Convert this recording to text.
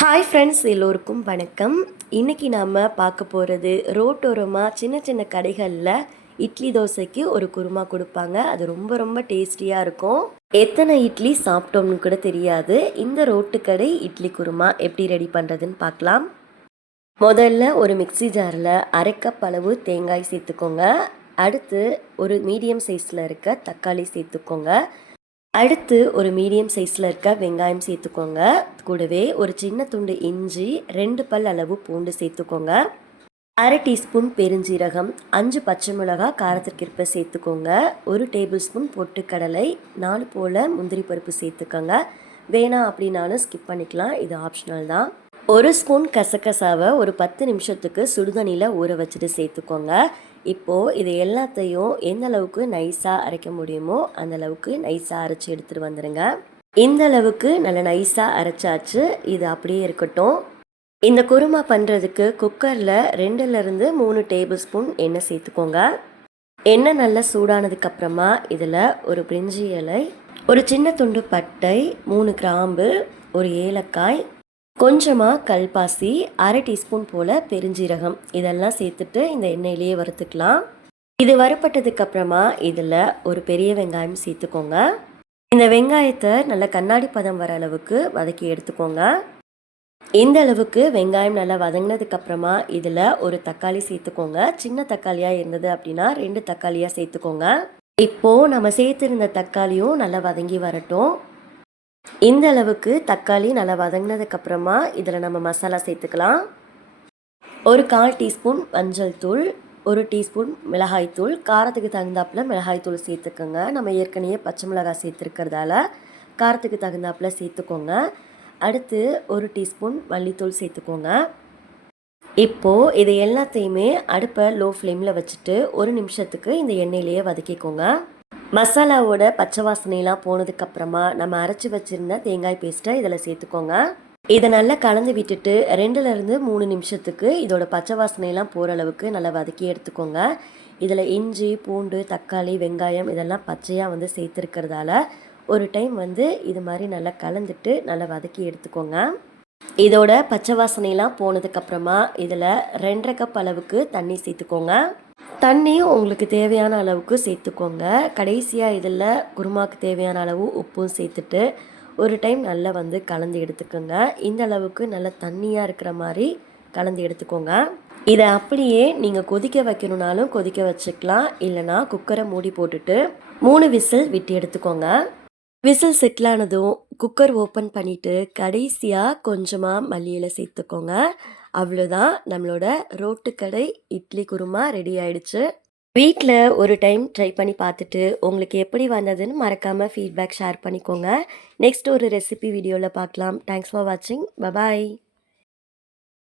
Hi friends எல்லோருக்கும் வணக்கம். இன்றைக்கி நாம் பார்க்க போகிறது ரோட்டோரமாக சின்ன சின்ன கடைகளில் இட்லி தோசைக்கு ஒரு குருமா கொடுப்பாங்க. அது ரொம்ப ரொம்ப டேஸ்டியாக இருக்கும். எத்தனை இட்லி சாப்பிட்டோம்னு கூட தெரியாது. இந்த ரோட்டு கடை இட்லி குருமா எப்படி ரெடி பண்ணுறதுன்னு பார்க்கலாம். முதல்ல ஒரு மிக்ஸி ஜாரில் அரை கப் அளவு தேங்காய் சேர்த்துக்கோங்க. அடுத்து ஒரு மீடியம் சைஸில் இருக்க தக்காளி சேர்த்துக்கோங்க. அடுத்து ஒரு மீடியம் சைஸில் இருக்க வெங்காயம் சேர்த்துக்கோங்க. கூடவே ஒரு சின்ன துண்டு இஞ்சி ரெண்டு பல் அளவு பூண்டு சேர்த்துக்கோங்க. அரை டீஸ்பூன் பெருஞ்சீரகம் அஞ்சு பச்சை மிளகாய் காரத்திற்கேற்ப சேர்த்துக்கோங்க. ஒரு டேபிள் ஸ்பூன் பொட்டுக்கடலை நாலு போல் முந்திரி பருப்பு சேர்த்துக்கோங்க. வேணாம் அப்படின்னாலும் ஸ்கிப் பண்ணிக்கலாம் இது ஆப்ஷனல் தான். ஒரு ஸ்பூன் கசகசாவை ஒரு பத்து நிமிஷத்துக்கு சுடுதண்ணியில் ஊற வச்சுட்டு சேர்த்துக்கோங்க. இப்போது இது எல்லாத்தையும் எந்த அளவுக்கு நைஸாக அரைக்க முடியுமோ அந்த அளவுக்கு நைஸாக அரைச்சி எடுத்துகிட்டு வந்துடுங்க இந்த அளவுக்கு நல்ல நைஸாக அரைச்சாச்சு. இது அப்படியே இருக்கட்டும். இந்த குருமா பண்ணுறதுக்கு குக்கரில் ரெண்டுலேருந்து மூணு டேபிள் ஸ்பூன் எண்ணெய் சேர்த்துக்கோங்க. எண்ணெய் நல்லா சூடானதுக்கப்புறமா இதில் ஒரு பிரிஞ்சி இலை ஒரு சின்ன துண்டு பட்டை மூணு கிராம்பு ஒரு ஏலக்காய் கொஞ்சமாக கல்பாசி அரை டீஸ்பூன் போல் பெருஞ்சீரகம். இதெல்லாம் சேர்த்துட்டு இந்த எண்ணெயிலேயே வறுத்துக்கலாம். இது வறுப்பட்டதுக்கு அப்புறமா இதில் ஒரு பெரிய வெங்காயம் சேர்த்துக்கோங்க. இந்த வெங்காயத்தை நல்லா கண்ணாடி பதம் வர அளவுக்கு வதக்கி எடுத்துக்கோங்க. இந்த அளவுக்கு வெங்காயம் நல்லா வதங்கினதுக்கப்புறமா இதில் ஒரு தக்காளி சேர்த்துக்கோங்க. சின்ன தக்காளியாக இருந்தது அப்படின்னா ரெண்டு தக்காளியாக சேர்த்துக்கோங்க. இப்போது நம்ம சேர்த்துருந்த தக்காளியும் நல்லா வதங்கி வரட்டும். இந்த அளவுக்கு தக்காளி நல்லா வதங்கினதுக்கப்புறமா இதில் நம்ம மசாலா சேர்த்துக்கலாம். ஒரு கால் டீஸ்பூன் மஞ்சள் தூள் ஒரு டீஸ்பூன் மிளகாய்த்தூள் காரத்துக்கு தகுந்தாப்பில் மிளகாய்த்தூள் சேர்த்துக்கோங்க. நம்ம ஏற்கனவே பச்சை மிளகாய் சேர்த்துருக்கிறதால காரத்துக்கு தகுந்தாப்பில் சேர்த்துக்கோங்க. அடுத்து ஒரு டீஸ்பூன் மல்லித்தூள் சேர்த்துக்கோங்க. இப்போது இது எல்லாத்தையுமே அடுப்பை லோ ஃப்ளேமில் வச்சுட்டு ஒரு நிமிஷத்துக்கு இந்த எண்ணெயிலேயே வதக்கிக்கோங்க. மசாலாவோட பச்சை வாசனையெல்லாம் போனதுக்கப்புறமா நம்ம அரைச்சி வச்சுருந்த தேங்காய் பேஸ்ட்டை இதில் சேர்த்துக்கோங்க. இதை நல்லா கலந்து விட்டுட்டு ரெண்டுலேருந்து மூணு நிமிஷத்துக்கு இதோட பச்சை வாசனையெல்லாம் போகிற அளவுக்கு நல்லா வதக்கி எடுத்துக்கோங்க. இதில் இஞ்சி பூண்டு தக்காளி வெங்காயம் இதெல்லாம் பச்சையாக வந்து சேர்த்துருக்கிறதால ஒரு டைம் வந்து இது மாதிரி நல்லா கலந்துட்டு நல்லா வதக்கி எடுத்துக்கோங்க. இதோட பச்சை வாசனையெல்லாம் போனதுக்கப்புறமா இதில் ரெண்டரை கப் அளவுக்கு தண்ணி சேர்த்துக்கோங்க. தண்ணி உங்களுக்கு தேவையான அளவுக்கு சேர்த்துக்கோங்க. கடைசியாக இதில் குருமாவுக்கு தேவையான அளவு உப்பும் சேர்த்துட்டு ஒரு டைம் நல்லா வந்து கலந்து எடுத்துக்கோங்க. இந்த அளவுக்கு நல்லா தண்ணியாக இருக்கிற மாதிரி கலந்து எடுத்துக்கோங்க. இதை அப்படியே நீங்கள் கொதிக்க வைக்கணுனாலும் கொதிக்க வச்சுக்கலாம். இல்லைனா குக்கரை மூடி போட்டுட்டு மூணு விசில் விட்டு எடுத்துக்கோங்க. விசில் செட்டில் ஆனதும் குக்கர் ஓப்பன் பண்ணிவிட்டு கடைசியாக கொஞ்சமாக மல்லியில் சேர்த்துக்கோங்க. அவ்வளோதான் நம்மளோட ரோட்டுக்கடை இட்லி குருமா ரெடி ஆயிடுச்சு. வீட்டில் ஒரு டைம் ட்ரை பண்ணி பார்த்துட்டு உங்களுக்கு எப்படி வந்ததுன்னு மறக்காமல் ஃபீட்பேக் ஷேர் பண்ணிக்கோங்க. நெக்ஸ்ட் ஒரு ரெசிபி வீடியோவில் பார்க்கலாம். தேங்க்ஸ் ஃபார் வாட்சிங் பபாய்